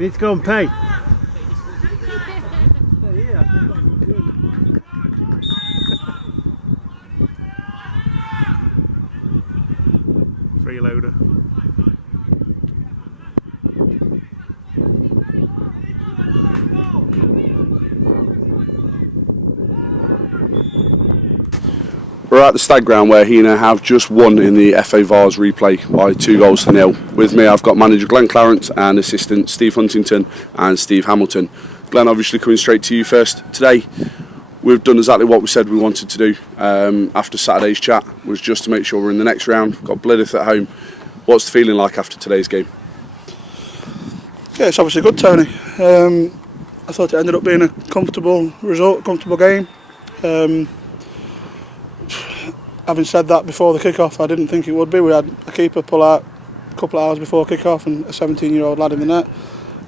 You need to go and pay. Freeloader. We're at the Stag Ground where Heanor have just won in the FA Vars replay by 2-0. With me I've got manager Glenn Clarence and assistant Steve Huntington and Steve Hamilton. Glenn, obviously coming straight to you first. Today we've done exactly what we said we wanted to do after Saturday's chat, was just to make sure we're in the next round. We've got Blyth at home. What's the feeling like after today's game? Yeah, it's obviously good, Tony. I thought it ended up being a comfortable result, comfortable game. Having said that, before the kick-off, I didn't think it would be. We had a keeper pull out a couple of hours before kick-off and a 17-year-old lad in the net.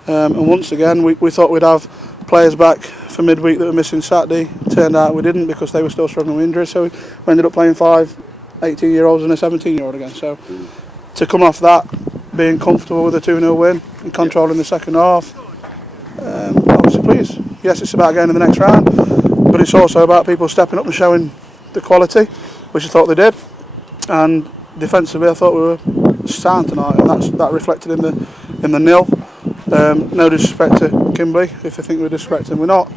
And once again, we thought we'd have players back for midweek that were missing Saturday. Turned out we didn't, because they were still struggling with injuries. So we ended up playing 5 18-year-olds and a 17-year-old again. So to come off that, being comfortable with a 2-0 win and controlling the second half, obviously pleased. Yes, it's about getting in the next round, but it's also about people stepping up and showing the quality, which I thought they did. And defensively, I thought we were sound tonight, and that reflected in the nil. No disrespect to Kimberley, if they think we're disrespecting, we're not.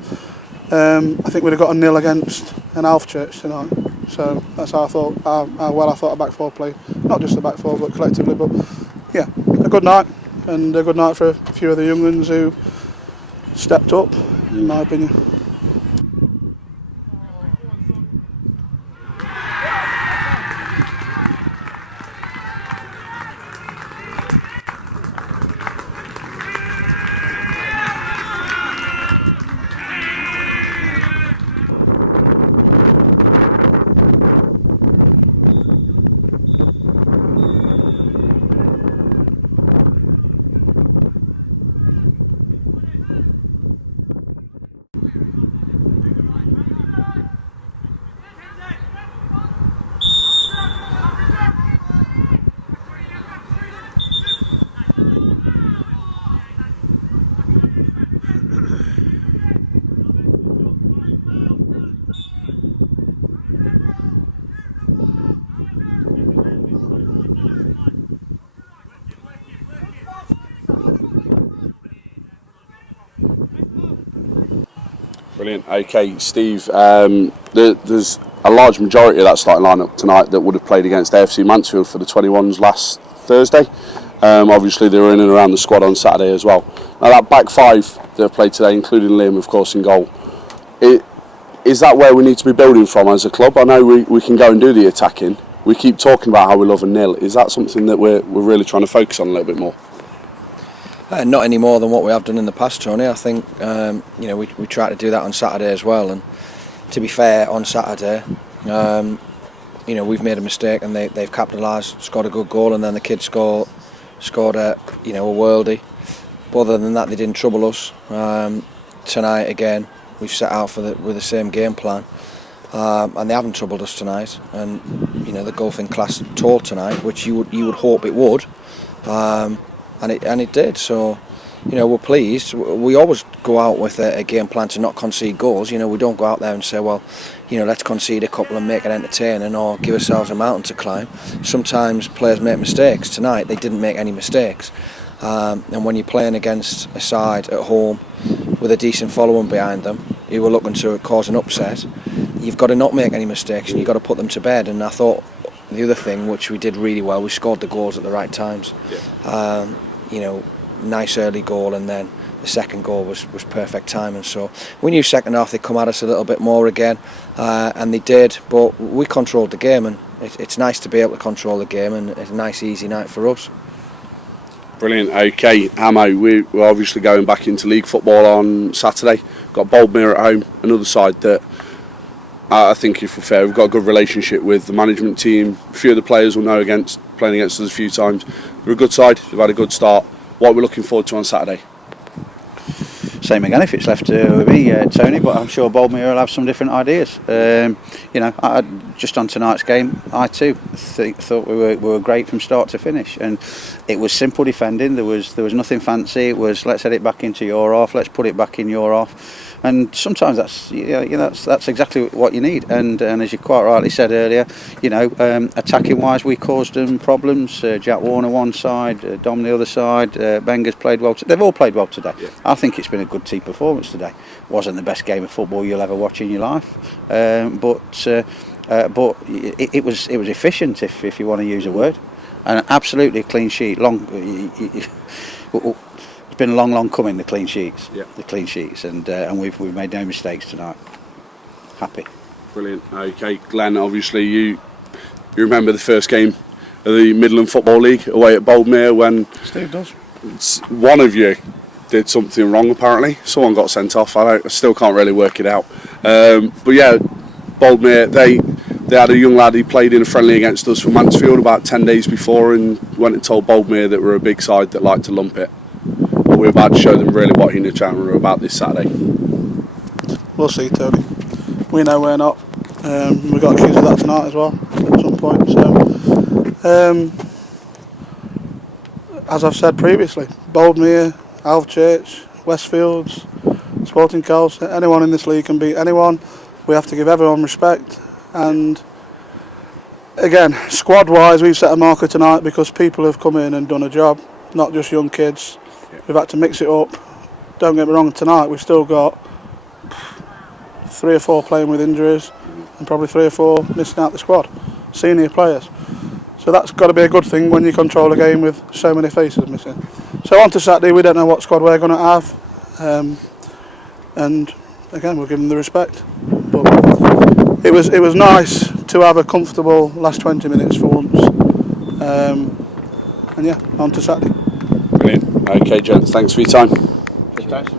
I think we'd have got a nil against an Alf Church tonight. So that's how I thought, how well I thought a back four played. Not just the back four, but collectively. But yeah, a good night, and a good night for a few of the young ones who stepped up, in my opinion. Brilliant. Okay, Steve, there's a large majority of that starting lineup tonight that would have played against AFC Mansfield for the 21s last Thursday. Obviously they were in and around the squad on Saturday as well. Now that back five that have played today, including Liam of course in goal, is that where we need to be building from as a club? I know we can go and do the attacking. We keep talking about how we love a nil. Is that something that we're really trying to focus on a little bit more? Not any more than what we have done in the past, Tony. I think we tried to do that on Saturday as well. And to be fair, on Saturday, we've made a mistake and they've capitalised, scored a good goal, and then the kids scored a worldie. But other than that, they didn't trouble us. Tonight again, we've set out with the same game plan, and they haven't troubled us tonight. And the golfing class told tonight, which you would hope it would. And it did. So, we're pleased. We always go out with a game plan to not concede goals. We don't go out there and say, well, let's concede a couple and make it entertaining, or give ourselves a mountain to climb. Sometimes players make mistakes. Tonight they didn't make any mistakes. And when you're playing against a side at home with a decent following behind them, who were looking to cause an upset, you've got to not make any mistakes and you've got to put them to bed. And I thought the other thing, which we did really well, we scored the goals at the right times. Nice early goal, and then the second goal was perfect timing. So we knew second half they'd come at us a little bit more again, and they did, but we controlled the game, and it's nice to be able to control the game, and it's a nice easy night for us. Brilliant. Okay, Hamo, we're obviously going back into league football on Saturday. Got Boldmere at home, another side that I think, if we're fair, we've got a good relationship with the management team. A few of the players will know playing against us a few times. We're a good side, we've had a good start. What are we looking forward to on Saturday? same again if it's left with me, Tony. But I'm sure Boldmere will have some different ideas. Just on tonight's game, I too thought we were great from start to finish, and it was simple defending. There was nothing fancy. It was, let's head it back into your half. Let's put it back in your half. And sometimes that's exactly what you need. And as you quite rightly said earlier, attacking wise, we caused them problems. Jack Warner one side, Dom the other side. Benger's played well. They've all played well today. Yeah. I think it's been a good team performance today. Wasn't the best game of football you'll ever watch in your life, but it was efficient, if you want to use a word, and absolutely clean sheet. It's been a long coming, the clean sheets. Yeah. The clean sheets, and we've made no mistakes tonight. Happy. Brilliant. Okay, Glenn. Obviously, you remember the first game of the Midland Football League away at Boldmere when Steve does. One of you did something wrong. Apparently, someone got sent off. I still can't really work it out. But yeah, Boldmere, they had a young lad who played in a friendly against us from Mansfield about 10 days before, and went and told Boldmere that we're a big side that like to lump it. But we're about to show them really what Heanor are about this Saturday. We'll see, Tony. We know we're not. We've got accused of that tonight as well at some point. So, as I've said previously, Boldmere, Alvechurch, Westfields, Sporting Coast, anyone in this league can beat anyone. We have to give everyone respect, and again, squad wise, we've set a marker tonight because people have come in and done a job, not just young kids. We've had to mix it up. Don't get me wrong, tonight we've still got 3 or 4 playing with injuries and probably 3 or 4 missing out the squad, senior players. So that's got to be a good thing when you control a game with so many faces missing. So on to Saturday, we don't know what squad we're going to have, and again we'll give them the respect. But it was nice to have a comfortable last 20 minutes for once, and yeah, on to Saturday. Brilliant. Okay, gents, thanks for your time. Thanks.